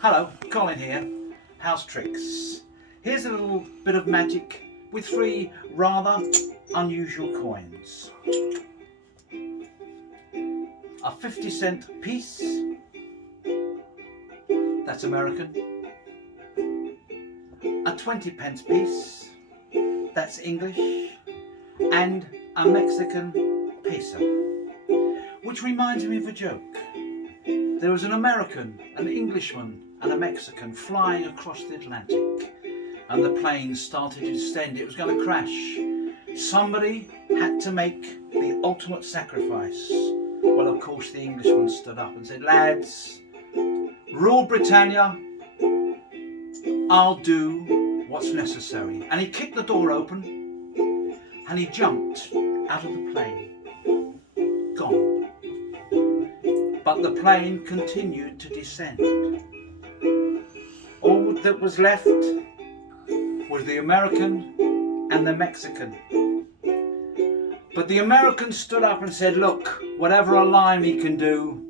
Hello, Colin here, House Tricks. Here's a little bit of magic with three rather unusual coins. A 50-cent piece, that's American. A 20-pence piece, that's English. And a Mexican peso, which reminds me of a joke. There was an American, an Englishman and a Mexican flying across the Atlantic, and the plane started to descend. It was going to crash. Somebody had to make the ultimate sacrifice. Well, of course, the Englishman stood up and said, "Lads, rule Britannia, I'll do what's necessary." And he kicked the door open and he jumped out of the plane. Gone. But the plane continued to descend. All that was left was the American and the Mexican. But the American stood up and said, "Look, whatever a limey can do,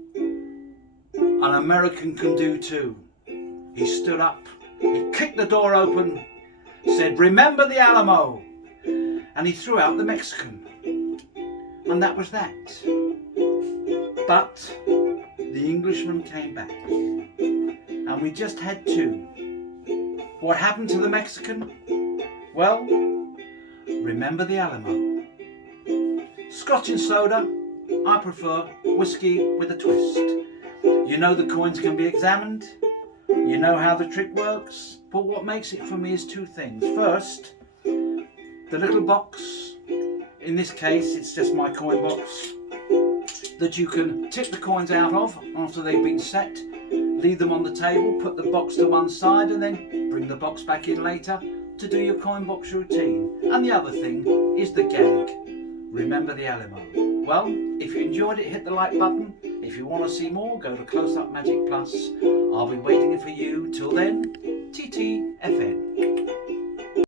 an American can do too." He stood up, he kicked the door open, said, "Remember the Alamo," and he threw out the Mexican. And that was that. But the Englishman came back, and we just had two. What happened to the Mexican? Well, remember the Alamo. Scotch and soda, I prefer whiskey with a twist. You know the coins can be examined, you know how the trick works, but what makes it for me is two things. First, the little box, in this case it's just my coin box, that you can tip the coins out of after they've been set, leave them on the table, put the box to one side and then bring the box back in later to do your coin box routine. And the other thing is the gag, remember the Alamo. Well, if you enjoyed it, hit the like button. If you want to see more, go to Close Up Magic Plus. I'll be waiting for you. Till then, TTFN.